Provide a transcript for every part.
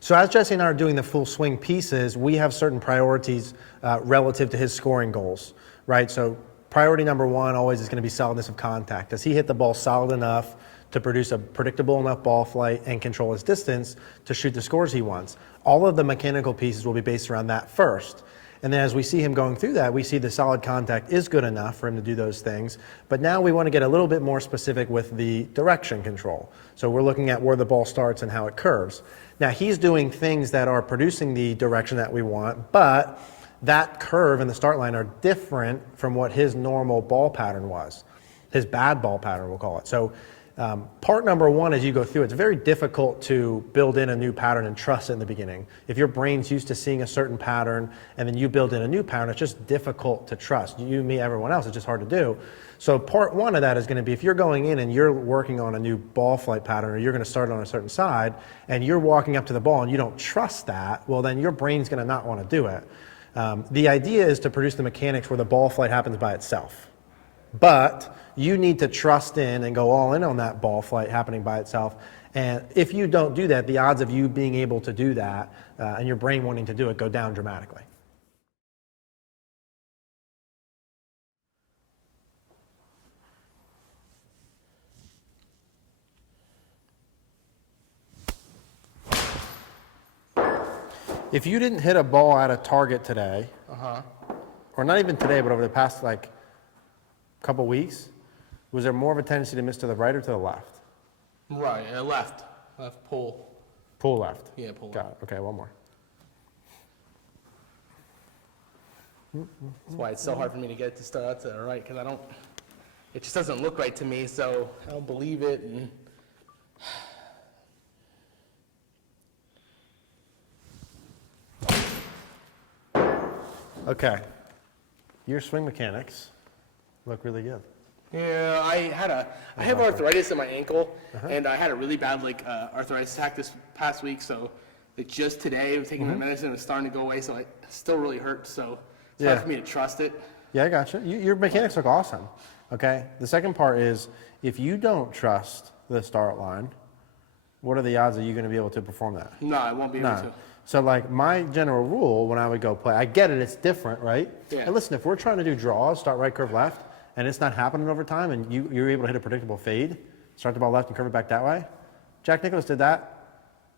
So as Jesse and I are doing the full swing pieces, we have certain priorities relative to his scoring goals, right? So priority number one always is going to be solidness of contact. Does he hit the ball solid enough to produce a predictable enough ball flight and control his distance to shoot the scores he wants? All of the mechanical pieces will be based around that first. And then as we see him going through that, we see the solid contact is good enough for him to do those things. But now we want to get a little bit more specific with the direction control. So we're looking at where the ball starts and how it curves. Now he's doing things that are producing the direction that we want, but that curve and the start line are different from what his normal ball pattern was. His bad ball pattern, we'll call it. So part number one, as you go through, it's very difficult to build in a new pattern and trust it in the beginning. If your brain's used to seeing a certain pattern and then you build in a new pattern, it's just difficult to trust. You, me, everyone else, it's just hard to do. So part one of that is going to be if you're going in and you're working on a new ball flight pattern, or you're going to start on a certain side and you're walking up to the ball and you don't trust that, well then your brain's going to not want to do it. The idea is to produce the mechanics where the ball flight happens by itself. But you need to trust in and go all in on that ball flight happening by itself. And if you don't do that, the odds of you being able to do that and your brain wanting to do it go down dramatically. If you didn't hit a ball at a target today, or not even today, but over the past like couple weeks, was there more of a tendency to miss to the right or to the left? Right, left. Left pull. Pull left. Yeah, pull Got left. it. Okay, one more. That's why it's so hard for me to get it to start out to the right, because it just doesn't look right to me, so I don't believe it. And Okay. Your swing mechanics look really good. yeah, I have arthritis in my ankle, and I had a really bad arthritis attack this past week. So just today, I was taking my medicine, it's starting to go away. So it still really hurts. So it's hard for me to trust it. Yeah, I got you. Your mechanics look awesome. Okay. The second part is if you don't trust the start line, what are the odds that you're going to be able to perform that? No, I won't be able to. So like my general rule when I would go play, I get it, it's different, right? Yeah. And listen, if we're trying to do draws, start right, curve left, and it's not happening over time, and you're able to hit a predictable fade, start the ball left and curve it back that way. Jack Nicklaus did that.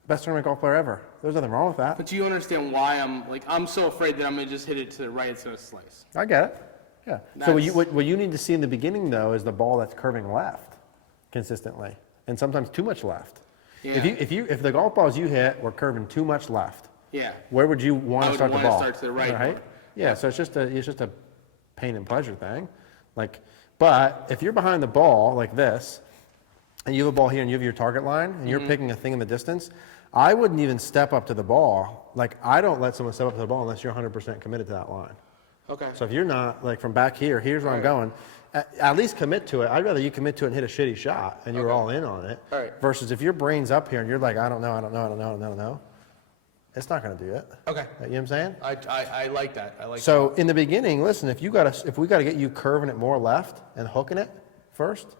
Best tournament golf player ever. There's nothing wrong with that. But you understand why I'm so afraid that I'm going to just hit it to the right, it's going to slice. I get it. Yeah. So what you need to see in the beginning, though, is the ball that's curving left consistently, and sometimes too much left. Yeah. If the golf balls you hit were curving too much left, yeah, where would you want to start the ball? I would want to start to the right. Right? Yeah. So it's just a pain and pleasure thing. But if you're behind the ball like this, and you have a ball here and you have your target line, and you're picking a thing in the distance, I wouldn't even step up to the ball. I don't let someone step up to the ball unless you're 100% committed to that line. Okay. So if you're not, from back here, here's where I'm going, at least commit to it. I'd rather you commit to it and hit a shitty shot and you're all in on it. All right. Versus if your brain's up here and you're like, I don't know. It's not going to do it. Okay. You know what I'm saying? I like that. I like So in the beginning, listen, if we got to get you curving it more left and hooking it first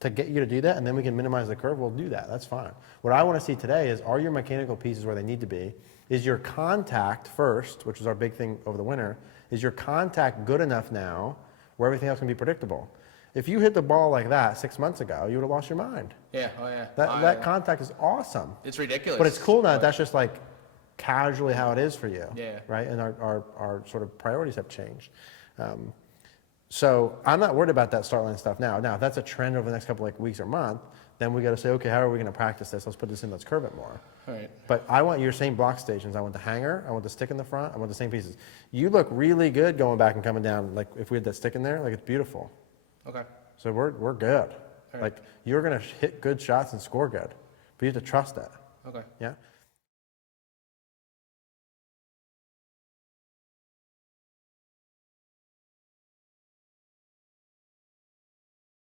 to get you to do that, and then we can minimize the curve, we'll do that. That's fine. What I want to see today is, are your mechanical pieces where they need to be? Is your contact first, which is our big thing over the winter, is your contact good enough now where everything else can be predictable? If you hit the ball like that 6 months ago, you would have lost your mind. Yeah, oh yeah. That contact is awesome. It's ridiculous. But it's cool now that that's just casually how it is for you. Yeah. Right? And our sort of priorities have changed. So I'm not worried about that start line stuff now. Now, if that's a trend over the next couple weeks or month, then we got to say, okay, how are we going to practice this? Let's put this in, let's curve it more. All right. But I want your same block stations. I want the hanger, I want the stick in the front, I want the same pieces. You look really good going back and coming down. If we had that stick in there, it's beautiful. Okay. So we're good. All right. You're going to hit good shots and score good. But you have to trust that. Okay. Yeah?